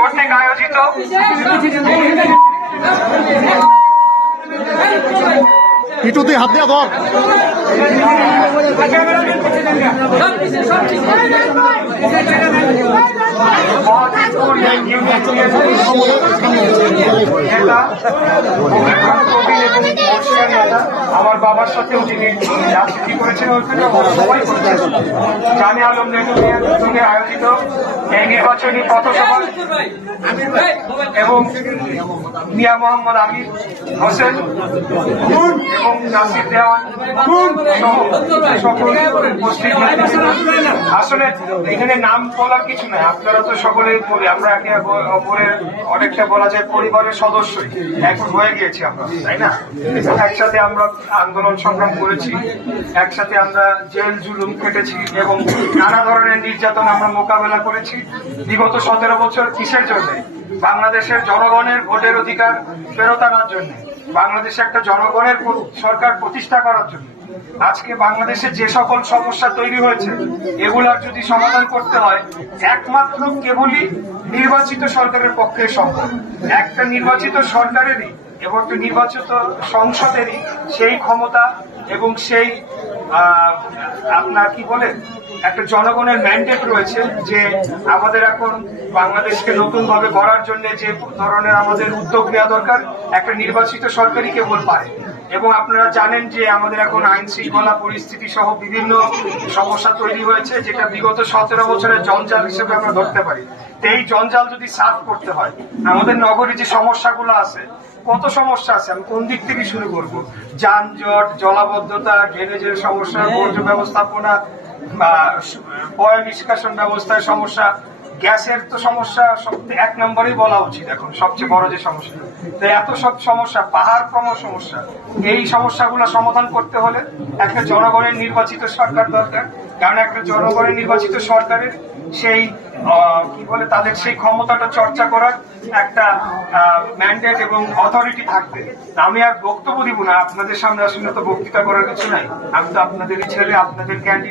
কর্তৃক আয়োজিত পিটুতে হাত দেওয়া ধর। আমার বাবার সাথেও যিনি রাজনীতি করেছেন ওইখানে সবাই করেছেন জামি আলম নেতৃত্বে আয়োজিত এই নির্বাচনী পথসভা এবং মিয়া মোহাম্মদ আমির হোসেন এবং নাসির দেওয়ান সকল উপস্থিত। আসলে এখানে নাম বলার কিছু নাই, আপনারা তো সকলেই বলি, আমরা একে অপরের অনেকটা বলা যায় পরিবারের সদস্যই এখন হয়ে গিয়েছি আমরা, তাই না? একসাথে আমরা আন্দোলন সংগ্রাম করেছি, একসাথে আমরা জেল জুলুম কেটেছি এবং নানা ধরনের নির্যাতন আমরা মোকাবেলা করেছি বিগত 17 বছর। কিসের জন্য? বাংলাদেশের জনগণের ভোটের অধিকার ফেরত আনার জন্য, বাংলাদেশে একটা জনগণের সরকার প্রতিষ্ঠা করার জন্য। আজকে বাংলাদেশে যে সকল সমস্যা তৈরি হয়েছে এগুলার যদি সমাধান করতে হয় একমাত্র কেবলই নির্বাচিত সরকারের পক্ষে সম্ভব। একটা নির্বাচিত সরকারেরই এবং একটা নির্বাচিত সংসদেরই সেই ক্ষমতা এবং সেই আপনার কি বলে একটা জনগণের ম্যান্ডেট রয়েছে যে আমাদের এখন বাংলাদেশকে নতুন ভাবে গড়ার জন্য যে ধরনের আমাদের উদ্যোগ নেওয়া দরকার একটা নির্বাচিত সরকারই কেবল পারে। এবং আপনারা জানেন যে আমাদের এখন আইন শৃঙ্খলা পরিস্থিতি সহ বিভিন্ন সমস্যা তৈরি হয়েছে যেটা বিগত 17 বছরের জঞ্জাল হিসেবে আমরা ধরতে পারি। তো এই জঞ্জাল যদি সাফ করতে হয়, আমাদের নগরী যে সমস্যাগুলো আছে, কত সমস্যা আছে, আমি কোন দিক থেকে শুরু করব? যানজট, জলাবদ্ধতা, ড্রেনেজের সমস্যা, বর্জ্য ব্যবস্থাপনা, পয় নিষ্কাশন ব্যবস্থায় সমস্যা, গ্যাসের তো সমস্যা 1 নম্বরেই বলা উচিত এখন সবচেয়ে বড় যে সমস্যা। তো এত সব সমস্যা, পাহাড় ক্রম সমস্যা, এই সমস্যাগুলো সমাধান করতে হলে একটা জনগণের নির্বাচিত সরকার দরকার। কারণ একটা জনগণের নির্বাচিত সরকারের সেই কি বলে তাদের সেই ক্ষমতাটা চর্চা করার একটা ম্যান্ডেট এবং অথরিটি থাকবে। আমি আর বক্তব্য দিব না, আপনাদের সামনে আসলে তো বক্তৃতা করার কিছু নাই, আমি তো আপনাদের ছেলে, আপনাদের ক্যান্ডিডেট।